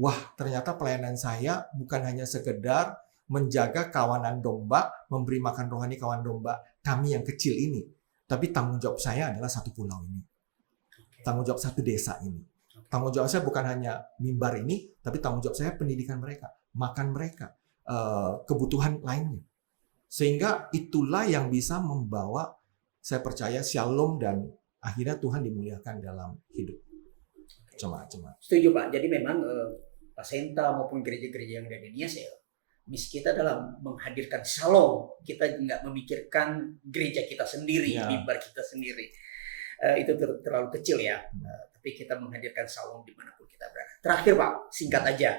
wah ternyata pelayanan saya bukan hanya sekedar menjaga kawanan domba, memberi makan rohani kawan domba kami yang kecil ini. Tapi tanggung jawab saya adalah satu pulau ini. Tanggung jawab satu desa ini. Tanggung jawab saya bukan hanya mimbar ini, tapi tanggung jawab saya pendidikan mereka, makan mereka, kebutuhan lainnya. Sehingga itulah yang bisa membawa, saya percaya, shalom dan akhirnya Tuhan dimuliakan dalam hidup jemaat-jemaat. Setuju Pak. Jadi memang Pak Senta maupun gereja-gereja yang ada di Nias ya, misi kita dalam menghadirkan shalom. Kita nggak memikirkan gereja kita sendiri, mimbar kita sendiri. Itu terlalu kecil ya. Tapi kita menghadirkan shalom dimanapun kita berada. Terakhir Pak, singkat aja.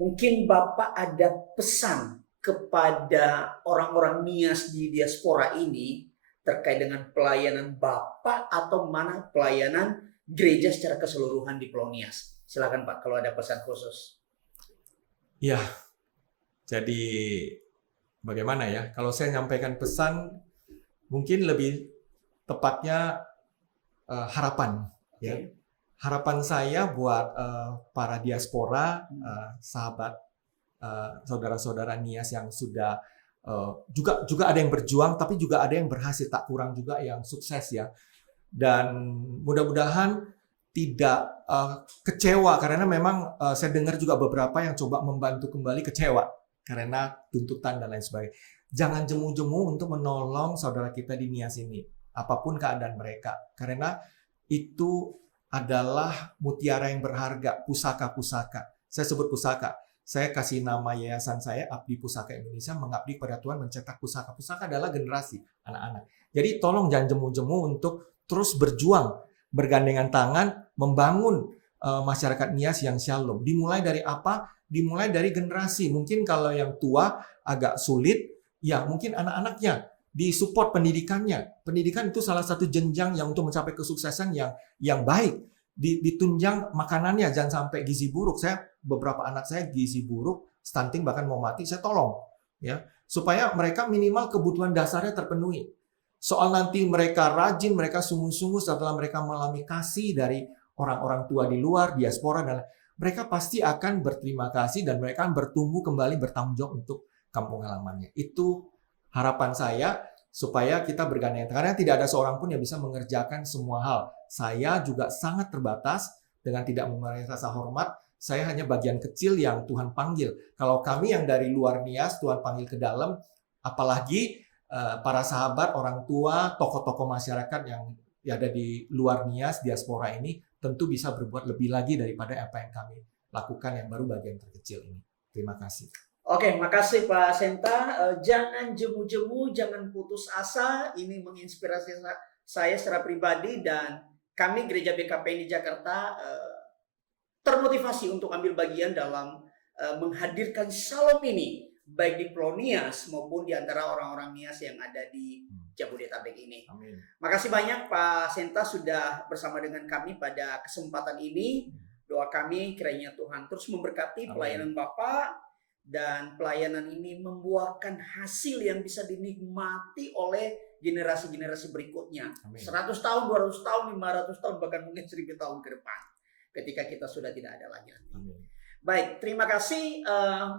Mungkin Bapak ada pesan kepada orang-orang Nias di diaspora ini terkait dengan pelayanan Bapak atau mana pelayanan gereja secara keseluruhan di Pulau Nias. Silakan Pak, kalau ada pesan khusus. Ya. Jadi bagaimana ya? Kalau saya nyampaikan pesan, mungkin lebih tepatnya harapan. Ya. Harapan saya buat para diaspora, sahabat, saudara-saudara Nias yang sudah juga ada yang berjuang, tapi juga ada yang berhasil, tak kurang juga yang sukses ya. Dan mudah-mudahan tidak kecewa, karena memang saya dengar juga beberapa yang coba membantu kembali kecewa karena tuntutan dan lain sebagainya. Jangan jemu-jemu untuk menolong saudara kita di Nias ini, apapun keadaan mereka. Karena itu adalah mutiara yang berharga, pusaka-pusaka. Saya sebut pusaka. Saya kasih nama yayasan saya, Abdi Pusaka Indonesia, mengabdi kepada Tuhan, mencetak pusaka. Pusaka adalah generasi anak-anak. Jadi tolong jangan jemu-jemu untuk terus berjuang, bergandengan tangan, membangun masyarakat Nias yang shalom. Dimulai dari apa? dimulai dari generasi. Mungkin kalau yang tua agak sulit, ya mungkin anak-anaknya disupport pendidikannya. Pendidikan itu salah satu jenjang yang untuk mencapai kesuksesan yang baik. Ditunjang makanannya, jangan sampai gizi buruk. Beberapa anak saya gizi buruk, stunting bahkan mau mati, saya tolong ya, supaya mereka minimal kebutuhan dasarnya terpenuhi. Soal nanti mereka rajin, mereka sungguh-sungguh setelah mereka mengalami kasih dari orang-orang tua di luar, diaspora, dan mereka pasti akan berterima kasih dan mereka akan bertumbuh kembali bertanggung jawab untuk kampung halamannya. Itu harapan saya supaya kita bergandeng. Karena tidak ada seorang pun yang bisa mengerjakan semua hal. Saya juga sangat terbatas dengan tidak memiliki rasa hormat. Saya hanya bagian kecil yang Tuhan panggil. Kalau kami yang dari luar Nias, Tuhan panggil ke dalam, apalagi para sahabat, orang tua, tokoh-tokoh masyarakat yang ada di luar Nias, diaspora ini, tentu bisa berbuat lebih lagi daripada apa yang kami lakukan yang baru bagian terkecil ini. Terima kasih. Oke, makasih Pak Senta. Jangan jemu-jemu, jangan putus asa. Ini menginspirasi saya secara pribadi dan kami Gereja BKPN di Jakarta termotivasi untuk ambil bagian dalam menghadirkan Shalom ini, baik di Pulau Nias maupun di antara orang-orang Nias yang ada di Jabodetabek ini. Amin. Makasih banyak Pak Senta sudah bersama dengan kami pada kesempatan ini. Doa kami kiranya Tuhan terus memberkati pelayanan Bapak dan pelayanan ini membuahkan hasil yang bisa dinikmati oleh generasi-generasi berikutnya. Amin. 100 tahun, 200 tahun, 500 tahun, bahkan mungkin 1000 tahun ke depan ketika kita sudah tidak ada lagi. Amin. Baik, terima kasih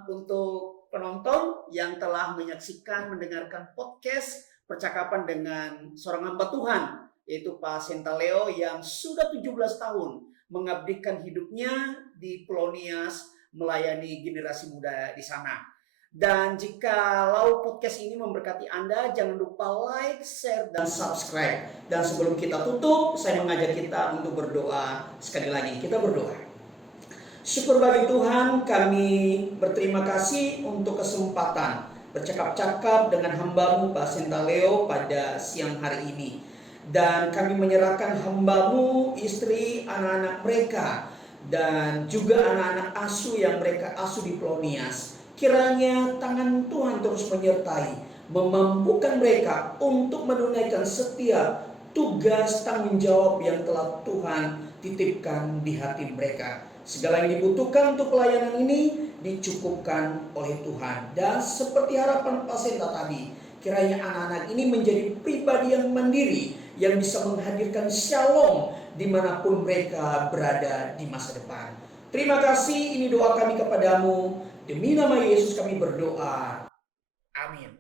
untuk penonton yang telah menyaksikan, mendengarkan podcast percakapan dengan seorang hamba Tuhan, yaitu Pak Senta Leo yang sudah 17 tahun mengabdikan hidupnya di Pulau Nias, melayani generasi muda di sana. Dan jikalau podcast ini memberkati Anda, jangan lupa like, share, dan subscribe. Dan sebelum kita tutup, saya mengajak kita untuk berdoa. Sekali lagi, kita berdoa. Syukur bagi Tuhan, kami berterima kasih untuk kesempatan bercakap-cakap dengan hamba-Mu Pak Senta Leo pada siang hari ini. Dan kami menyerahkan hamba-Mu, istri, anak-anak mereka, dan juga anak-anak asuh yang mereka asuh di Pulau Nias. Kiranya tangan Tuhan terus menyertai, memampukan mereka untuk menunaikan setiap tugas tanggung jawab yang telah Tuhan titipkan di hati mereka. Segala yang dibutuhkan untuk pelayanan ini dicukupkan oleh Tuhan. Dan seperti harapan Pak Senta tadi, kiranya anak-anak ini menjadi pribadi yang mandiri, yang bisa menghadirkan shalom dimanapun mereka berada di masa depan. Terima kasih, ini doa kami kepadamu. Demi nama Yesus kami berdoa. Amin.